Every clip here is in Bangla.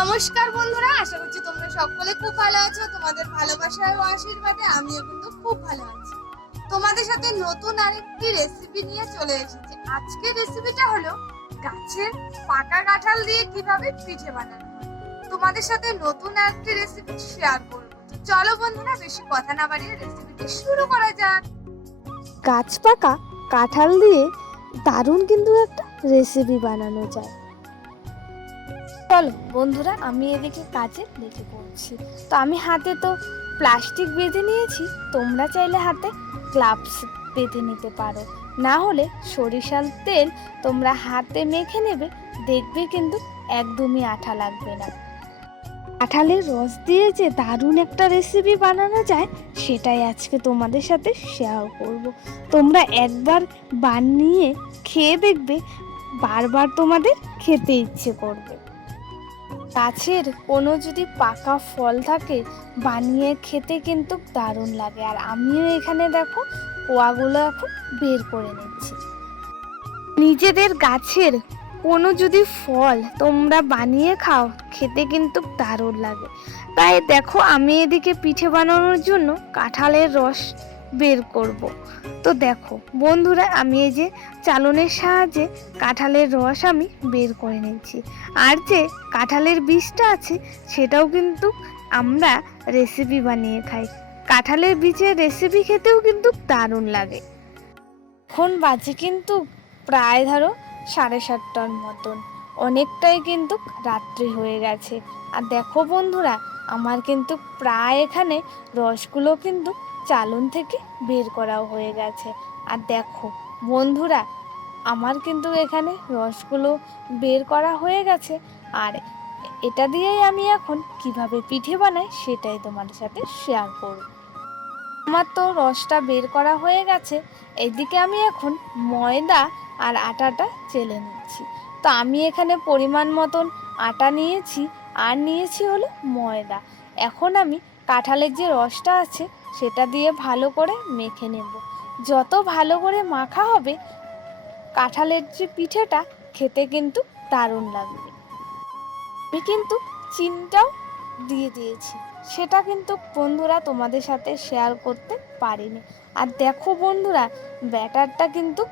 নমস্কার বন্ধুরা, আশা করছি তোমরা সকলে খুব ভালো আছো, তোমাদের ভালোবাসার ও আশীর্বাদে আমিও কিন্তু খুব ভালো আছি। তোমাদের সাথে নতুন আরেকটি রেসিপি নিয়ে চলে এসেছি। আজকের রেসিপিটা হলো গাছের পাকা কাঁঠাল দিয়ে কীভাবে পিঠে বানানো তোমাদের সাথে নতুন আরেকটি রেসিপি শেয়ার করব। চলো বন্ধুরা, বেশি কথা না বাড়িয়ে রেসিপিটি শুরু করা যাক। গাছ পাকা কাঁঠাল দিয়ে দারুণ কিন্তু একটা রেসিপি বানানো যায়। চলো, বন্ধুরা, আমি এদিকে কাজে লেগে পড়ছি। তো আমি হাতে তো প্লাস্টিক বেঁধে নিয়েছি, তোমরা চাইলে হাতে গ্লাভস বেঁধে নিতে পারো। না হলে সরিষার তেল তোমরা হাতে মেখে নেবে, দেখবে কিন্তু একদমই আঠা লাগবে না। কাঁঠালের রস দিয়ে যে দারুণ একটা রেসিপি বানানো যায়, সেটাই আজকে তোমাদের সাথে শেয়ার করব। তোমরা একবার বানিয়ে খেয়ে দেখবে, বারবার তোমাদের খেতে ইচ্ছে করবে। গাছের কোনো যদি পাকা ফল থাকে, বানিয়ে খেতে কিন্তু দারুণ লাগে। আর আমিও এখানে দেখো কোয়াগুলো এখন বের করে নিচ্ছি। নিজেদের গাছের কোনো যদি ফল তোমরা বানিয়ে খাও, খেতে কিন্তু দারুণ লাগে। তাই দেখো, আমি এদিকে পিঠে বানানোর জন্য কাঁঠালের রস বের করব। তো দেখো, বন্ধুরা, আমি এই যে চালনের সাহায্যে কাঁঠালের রস আমি বের করে নিচ্ছি আর যে কাঁঠালের বীজটা আছে, সেটাও কিন্তু আমরা রেসিপি বানিয়ে খাই। কাঁঠালের বীজের রেসিপি খেতেও কিন্তু দারুণ লাগে। এখন বাজে কিন্তু প্রায় ধরো সাড়ে সাতটার মতন। অনেকটাই কিন্তু রাত্রি হয়ে গেছে। আর দেখো বন্ধুরা, আমার কিন্তু প্রায় এখানে রসগুলো কিন্তু চালন থেকে বের করাও হয়ে গেছে। আর দেখো, বন্ধুরা, আমার কিন্তু এখানে রসগুলো বের করা হয়ে গেছে। আর এটা দিয়েই আমি এখন কীভাবে পিঠে বানাই সেটাই তোমাদের সাথে শেয়ার করব। আমার তো রসটা বের করা হয়ে গেছে। এদিকে আমি এখন ময়দা আর আটাটা চেলে নিচ্ছি। তো আমি এখানে পরিমাণ মতন আটা নিয়েছি। আর নিয়েছি হলো ময়দা। এখন আমি কাঁঠালের যে রসটা আছে সেটা দিয়ে ভালো করে মেখে নেব। যত ভালো করে মাখা হবে, কাঁঠালের যে পিঠেটা, খেতে কিন্তু দারুণ লাগবে। আমি কিন্তু চিনটাও দিয়ে দিয়েছি। সেটা কিন্তু বন্ধুরা তোমাদের সাথে শেয়ার করতে পারিনি। আর দেখো বন্ধুরা, ব্যাটারটা কিন্তু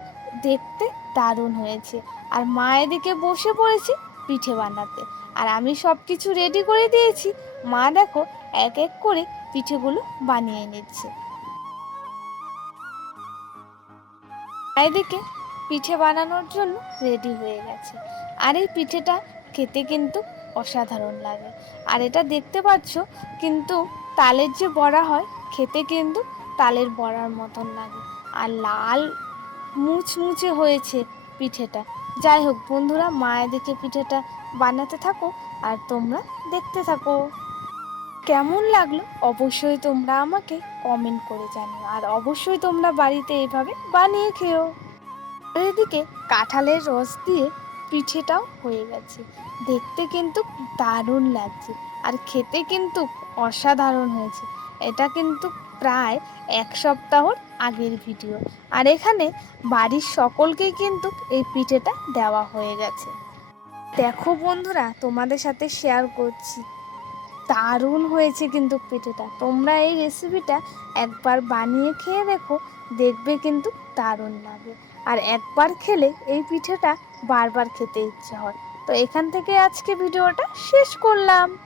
দেখতে দারুণ হয়েছে। আর মা এদিকে বসে পড়েছে পিঠে বানাতে। আর আমি সব কিছু রেডি করে দিয়েছি। মা দেখো, এক এক করে পিঠেগুলো বানিয়ে নিচ্ছে। এদিকে পিঠে বানানোর জন্য রেডি হয়ে গেছে। আর এই পিঠেটা খেতে কিন্তু অসাধারণ লাগে। আর এটা দেখতে পাচ্ছ, কিন্তু তালের যে বড়া হয়, খেতে কিন্তু তালের বড়ার মতন লাগে। আর লাল মুচমুচে হয়েছে পিঠেটা। যাই হোক, বন্ধুরা মায়ের দিকে পিঠেটা বানাতে থাকো আর তোমরা দেখতে থাকো। কেমন লাগল অবশ্যই তোমরা আমাকে কমেন্ট করে জানিও। আর অবশ্যই তোমরা বাড়িতে এভাবে বানিয়ে খেও। এদিকে কাঁঠালের রস দিয়ে পিঠেটাও হয়ে গেছে। দেখতে কিন্তু দারুণ লাগছে আর খেতে কিন্তু অসাধারণ হয়েছে। এটা কিন্তু প্রায় এক সপ্তাহর আগের ভিডিও। আর এখানে বাড়ির সকলকেই কিন্তু এই পিঠেটা দেওয়া হয়ে গেছে। দেখো বন্ধুরা, তোমাদের সাথে শেয়ার করছি। দারুণ হয়েছে কিন্তু পিঠেটা। তোমরা এই রেসিপিটা একবার বানিয়ে খেয়ে দেখো, দেখবে কিন্তু দারুণ লাগে। আর একবার খেলে এই পিঠেটা বারবার খেতে ইচ্ছে হয়। তো এখান থেকে আজকে ভিডিওটা শেষ করলাম।